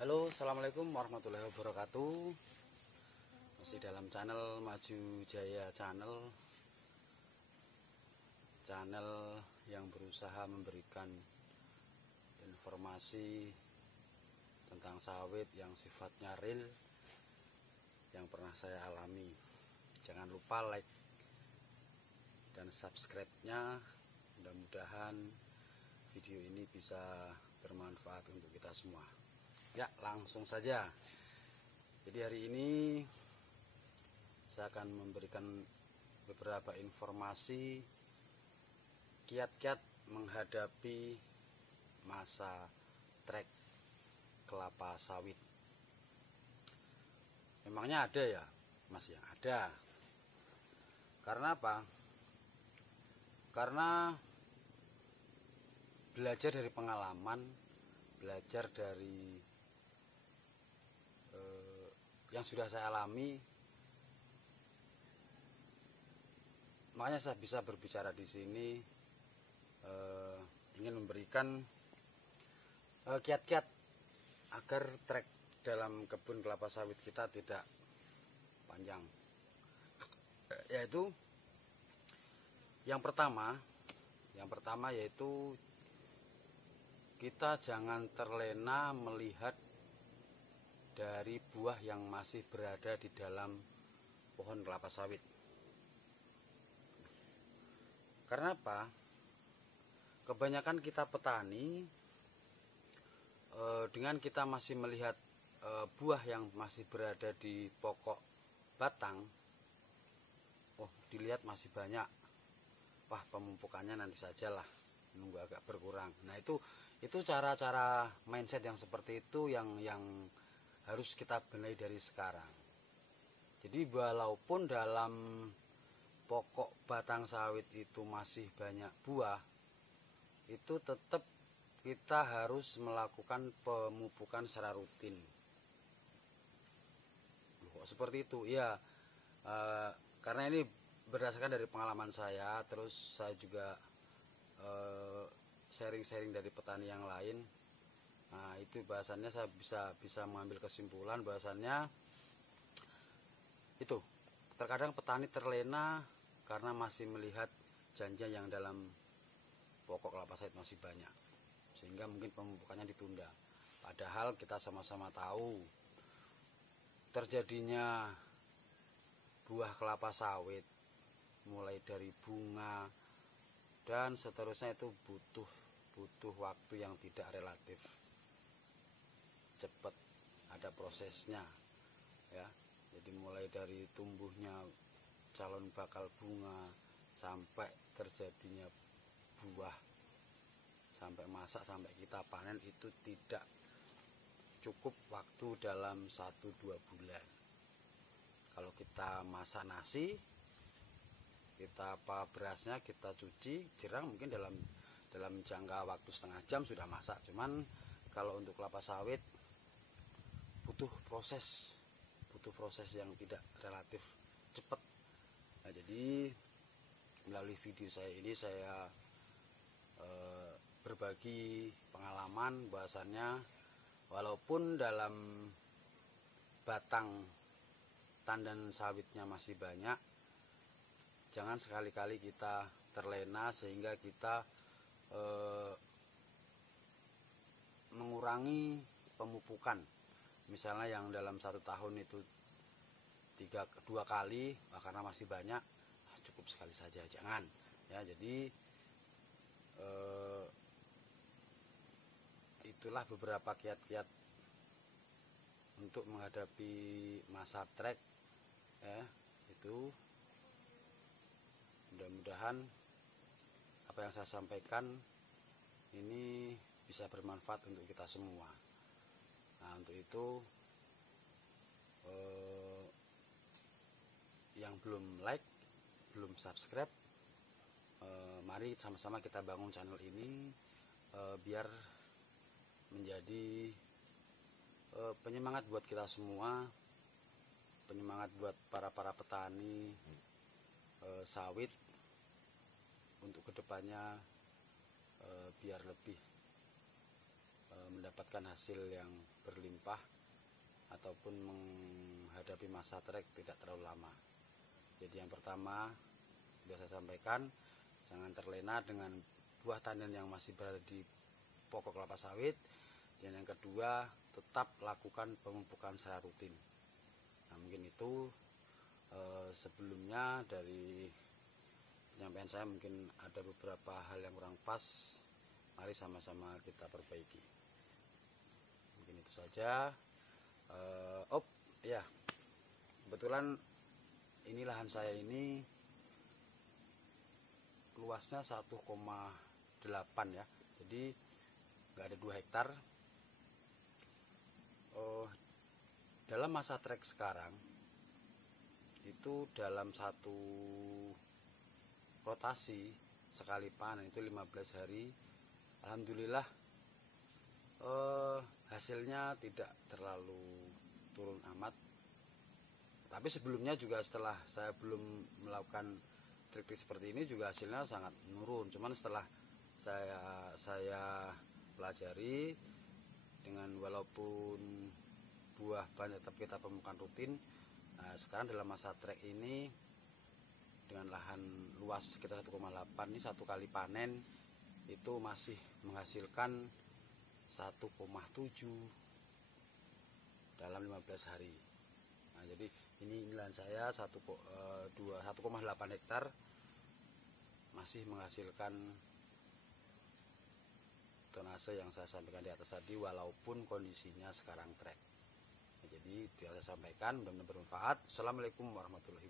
Halo, assalamualaikum warahmatullahi wabarakatuh. Masih dalam channel Maju Jaya channel yang berusaha memberikan informasi tentang sawit yang sifatnya real yang pernah saya alami. Jangan lupa like dan subscribe-nya. Mudah-mudahan video ini bisa bermanfaat untuk kita semua. Ya, langsung saja. Jadi hari ini saya akan memberikan beberapa informasi kiat-kiat menghadapi masa trek kelapa sawit. Memangnya ada ya, Mas ya? Ada. Karena apa? Karena belajar dari pengalaman, belajar dari yang sudah saya alami, makanya saya bisa berbicara di sini, ingin memberikan kiat-kiat agar trek dalam kebun kelapa sawit kita tidak panjang. Yaitu yang pertama yaitu kita jangan terlena melihat dari buah yang masih berada di dalam pohon kelapa sawit. Karena apa? Kebanyakan kita petani, dengan kita masih melihat buah yang masih berada di pokok batang, oh dilihat masih banyak, wah pemupukannya nanti sajalah, nunggu agak berkurang. Nah itu cara-cara mindset yang seperti itu yang harus kita benahi dari sekarang. Jadi walaupun dalam pokok batang sawit itu masih banyak buah, itu tetap kita harus melakukan pemupukan secara rutin. Kok seperti itu? Ya, karena ini berdasarkan dari pengalaman saya, terus saya juga sharing-sharing dari petani yang lain. Nah itu bahasannya saya bisa mengambil kesimpulan bahasannya itu terkadang petani terlena karena masih melihat janjian yang dalam pokok kelapa sawit masih banyak, sehingga mungkin pemupukannya ditunda. Padahal kita sama-sama tahu terjadinya buah kelapa sawit mulai dari bunga dan seterusnya itu butuh waktu yang tidak relatif cepat, ada prosesnya ya. Jadi mulai dari tumbuhnya calon bakal bunga sampai terjadinya buah, sampai masak, sampai kita panen itu tidak cukup waktu dalam 1-2 bulan. Kalau kita masak nasi, kita berasnya kita cuci jirang mungkin dalam jangka waktu setengah jam sudah masak. Cuman kalau untuk kelapa sawit butuh proses yang tidak relatif cepat. Nah, jadi melalui video saya ini saya berbagi pengalaman bahwasannya walaupun dalam batang tandan sawitnya masih banyak, jangan sekali-kali kita terlena sehingga kita mengurangi pemupukan. Misalnya yang dalam 1 tahun itu 2 kali, karena masih banyak, cukup sekali saja, jangan ya. Jadi itulah beberapa kiat-kiat untuk menghadapi masa trek ya. Itu mudah-mudahan apa yang saya sampaikan ini bisa bermanfaat untuk kita semua. Nah untuk itu yang belum like, belum subscribe, mari sama-sama kita bangun channel ini biar menjadi penyemangat buat kita semua, penyemangat buat para petani sawit untuk kedepannya biar lebih mendapatkan hasil yang berlimpah ataupun menghadapi masa trek tidak terlalu lama. Jadi yang pertama biasa sampaikan, jangan terlena dengan buah tandan yang masih berada di pokok kelapa sawit. Dan yang kedua, tetap lakukan pemupukan secara rutin. Nah, mungkin itu sebelumnya dari penyampaian saya mungkin ada beberapa hal yang kurang pas. Mari sama-sama kita perbaiki. Mungkin itu saja. Ya, kebetulan ini lahan saya ini luasnya 1,8 ya. Jadi nggak ada 2 hektar. Dalam masa trek sekarang itu dalam satu rotasi sekali panen itu 15 hari, alhamdulillah hasilnya tidak terlalu turun amat. Tapi sebelumnya juga setelah saya belum melakukan trik seperti ini juga hasilnya sangat menurun. Cuman setelah saya pelajari, dengan walaupun buah banyak tetap kita pemupukan rutin. Nah, sekarang dalam masa trek ini dengan lahan luas sekitar 1,8 ini satu kali panen itu masih menghasilkan 1,7 dalam 15 hari. Nah, jadi ini lahan saya 1,8 hektar masih menghasilkan tonase yang saya sampaikan di atas tadi walaupun kondisinya sekarang trek. Nah, jadi saya sampaikan mudah-mudahan bermanfaat. Assalamualaikum warahmatullahi wabarakatuh.